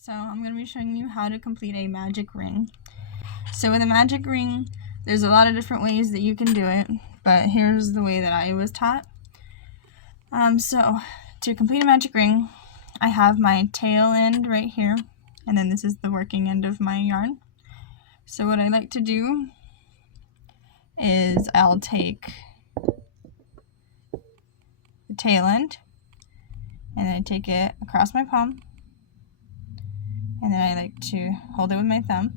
So I'm going to be showing you how to complete a magic ring. So with a magic ring, there's a lot of different ways that you can do it, but here's the way that I was taught. So to complete a magic ring, I have my tail end right here, and then this is the working end of my yarn. So what I like to do is I'll take the tail end, and then I take it across my palm, and then I like to hold it with my thumb,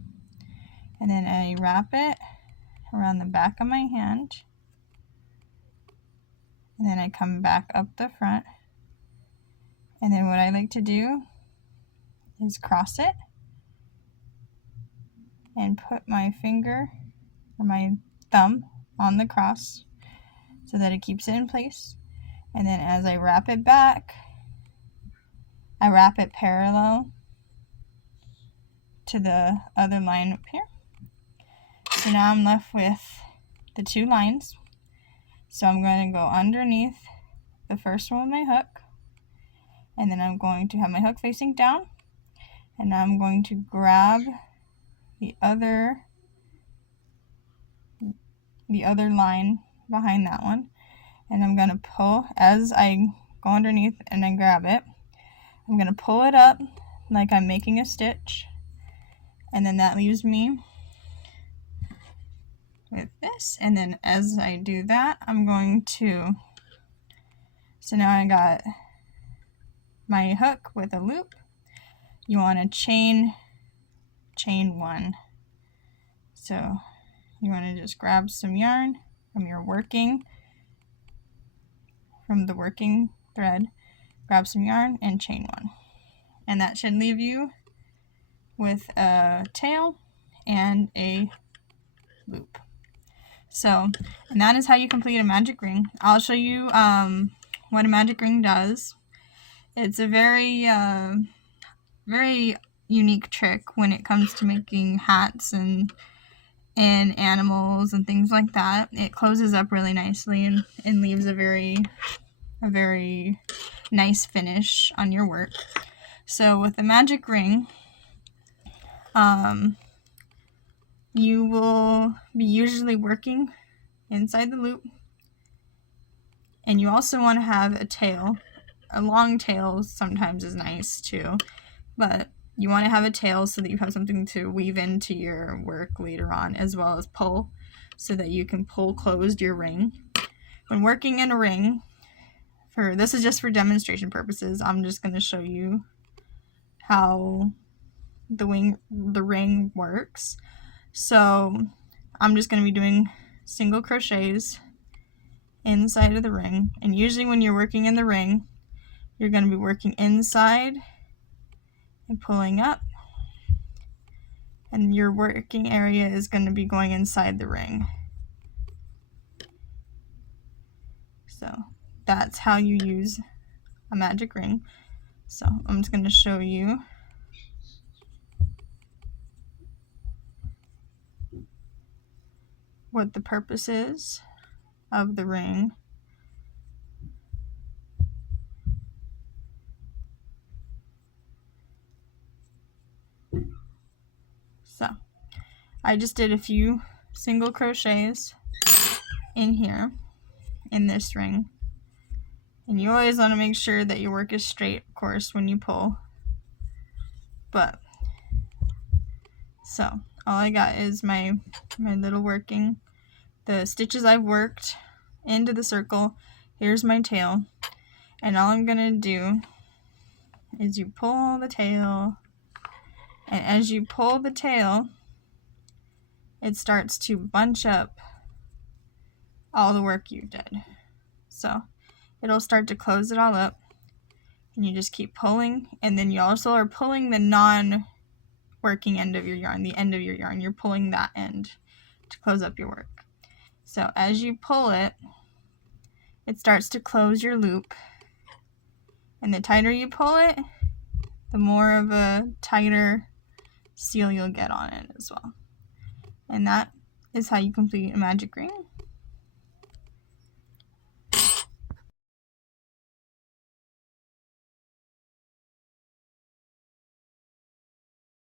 and then I wrap it around the back of my hand, and then I come back up the front, and then what I like to do is cross it and put my finger or my thumb on the cross so that it keeps it in place. And then as I wrap it back, I wrap it parallel to the other line up here. So now I'm left with the two lines. So I'm going to go underneath the first one with my hook, and then I'm going to have my hook facing down, and now I'm going to grab the other line behind that one, and I'm going to pull as I go underneath and I grab it. I'm going to pull it up like I'm making a stitch, and then that leaves me with this. And then as I do that, I'm going to, so now I got my hook with a loop. You want to chain one. So you want to just grab some yarn from the working thread, grab some yarn and chain one. And that should leave you with a tail and a loop. So, and that is how you complete a magic ring. I'll show you what a magic ring does. It's a very unique trick when it comes to making hats and animals and things like that. It closes up really nicely and leaves a very nice finish on your work. So with the magic ring, you will be usually working inside the loop, and you also want to have a tail. A long tail sometimes is nice too, but you want to have a tail so that you have something to weave into your work later on, as well as pull, so that you can pull closed your ring. When working in a ring, this is just for demonstration purposes, I'm just going to show you how the ring works. So I'm just going to be doing single crochets inside of the ring, and usually when you're working in the ring, you're going to be working inside and pulling up, and your working area is going to be going inside the ring. So that's how you use a magic ring. So I'm just going to show you what the purpose is of the ring. So I just did a few single crochets in here in this ring, and you always want to make sure that your work is straight, of course, when you pull. But so all I got is my little working, the stitches I've worked into the circle. Here's my tail, and all I'm gonna do is you pull the tail, and as you pull the tail, it starts to bunch up all the work you did. So it'll start to close it all up, and you just keep pulling, and then you also are pulling the non-working end of your yarn, the end of your yarn. You're pulling that end to close up your work. So as you pull it, it starts to close your loop, and the tighter you pull it, the more of a tighter seal you'll get on it as well. And that is how you complete a magic ring.